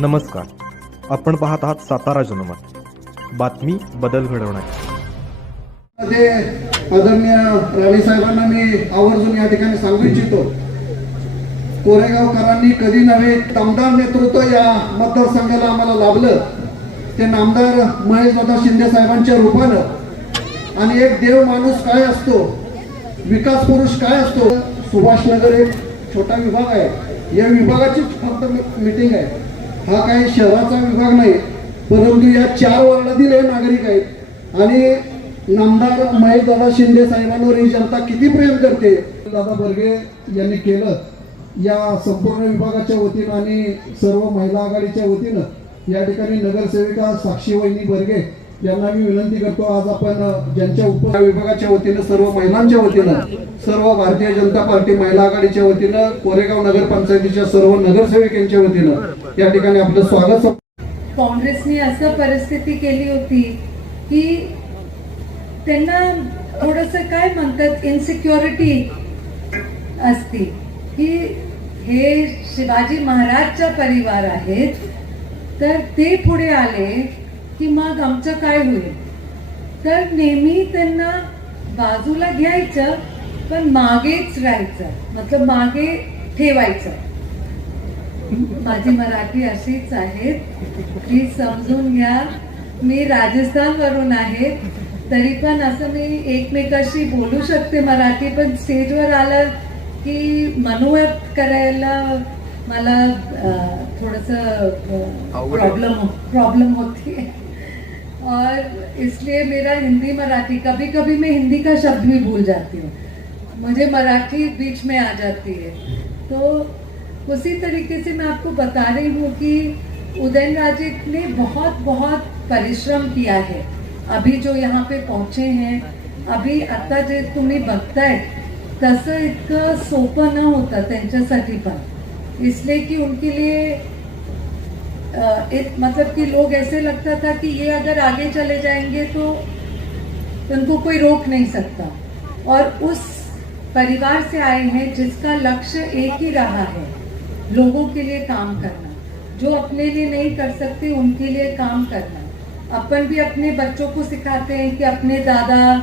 नमस्कार. आपण पाहत आहात सातारा जनमत, बातमी बदल घडवण्याची. आदरणीय राणे साहेबांना मी आवर्जून या ठिकाणी सांगू इच्छितो, कोरेगावकरांनी कधी नव्हे दमदार नेतृत्व या मतदारसंघाला आम्हाला लाभलं. ते नामदार महेशदादा शिंदे साहेबांच्या रूपानं. आणि एक देव माणूस काय असतो, विकास पुरुष काय असतो. सुभाषनगर एक छोटा विभाग आहे, या विभागाची फक्त मीटिंग आहे. हा काही शहराचा विभाग नाही, परंतु या 4 वार्डातील हे नागरिक आहेत. आणि नामदार महेशदादा शिंदे साहेबांवर ही जनता किती प्रेम करते. दादा बर्गे यांनी केलं. या संपूर्ण विभागाच्या वतीनं आणि सर्व महिला आघाडीच्या वतीनं या ठिकाणी नगरसेविका साक्षी वहिनी बर्गे यांना मी विनंती करतो, आज आपण ज्यांच्या विभागाच्या वतीनं, सर्व महिलांच्या वतीनं, सर्व भारतीय जनता पार्टी महिला आघाडीच्या वतीनं, कोरेगाव नगरपंचायतीच्या सर्व नगरसेविकांच्या वतीनं या ठिकाणी आपलं स्वागत. काँग्रेसने असं परिस्थिती केली होती की त्यांना थोडंसं काय म्हणतात, इन्सिक्युरिटी असती की हे शिवाजी महाराजचा परिवार आहेत, तर ते पुढे आले की मग आमचं काय होईल. तर नेहमी त्यांना बाजूला घ्यायचं, पण मागेच राहायचं, मतलब मागे ठेवायचं. माझी मराठी अशीच आहे, प्लीज समजून घ्या. मी राजस्थान वरून आहे, तरी पण असं मी एकमेकाशी बोलू शकते मराठी, पण स्टेजवर आलं की मनोव्यक्त करायला मला थोड़सा प्रॉब्लम होती है. और इसलिए मेरा हिंदी मराठी, कभी कभी मैं हिंदी का शब्द भी भूल जाती हूँ, मुझे मराठी बीच में आ जाती है. तो उसी तरीके से मैं आपको बता रही हूँ कि उदयनराजे ने बहुत बहुत परिश्रम किया है. अभी जो यहाँ पे पहुँचे हैं, अभी आता जे तुम्ही बघताय तसं इतकं सोपं न होतं त्यांच्यासाठी पण, इसलिए कि उनके लिए मतलब कि लोग ऐसे लगता था कि ये अगर आगे चले जाएंगे तो उनको कोई रोक नहीं सकता. और उस परिवार से आए हैं जिसका लक्ष्य एक ही रहा है, लोगों के लिए काम करना. जो अपने लिए नहीं कर सकते उनके लिए काम करना. अपन भी अपने बच्चों को सिखाते हैं कि अपने दादा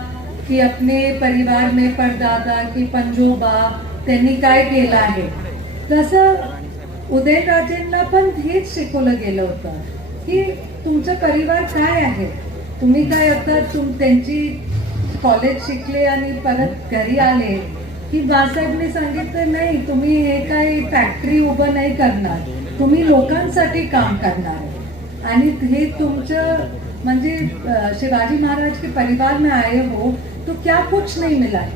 कि अपने परिवार में परदादा की पंजोबा त्यांनी काय केलं आहे, तसं उदयनराजेंना पण हेच शिकवलं गेलं होतं की तुमचा परिवार काय आहे. तुम्ही काय आता त्यांची कॉलेज शिकले आणि परत घरी आले की बाळासाहेबने सांगितलं नाही, तुम्ही हे काही फॅक्टरी उभं नाही करणार, तुम्ही लोकांसाठी काम करणार. आणि हे तुमचं म्हणजे शिवाजी महाराज के परिवार में आए हो तो क्या कुछ नहीं मिला है,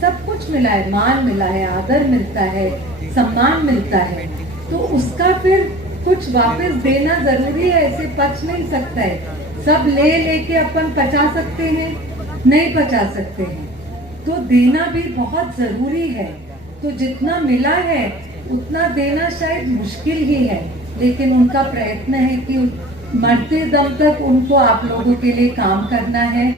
सब कुछ मिला है. मान मिला है, आदर मिलता है, सम्मान मिलता है. तो उसका फिर कुछ वापस देना जरूरी है, ऐसे पच नहीं सकता है. सब ले लेके अपन पचा सकते हैं, नहीं पचा सकते हैं. तो देना भी बहुत जरूरी है. तो जितना मिला है उतना देना शायद मुश्किल ही है, लेकिन उनका प्रयत्न है कि मरते दम तक उनको आप लोगों के लिए काम करना है.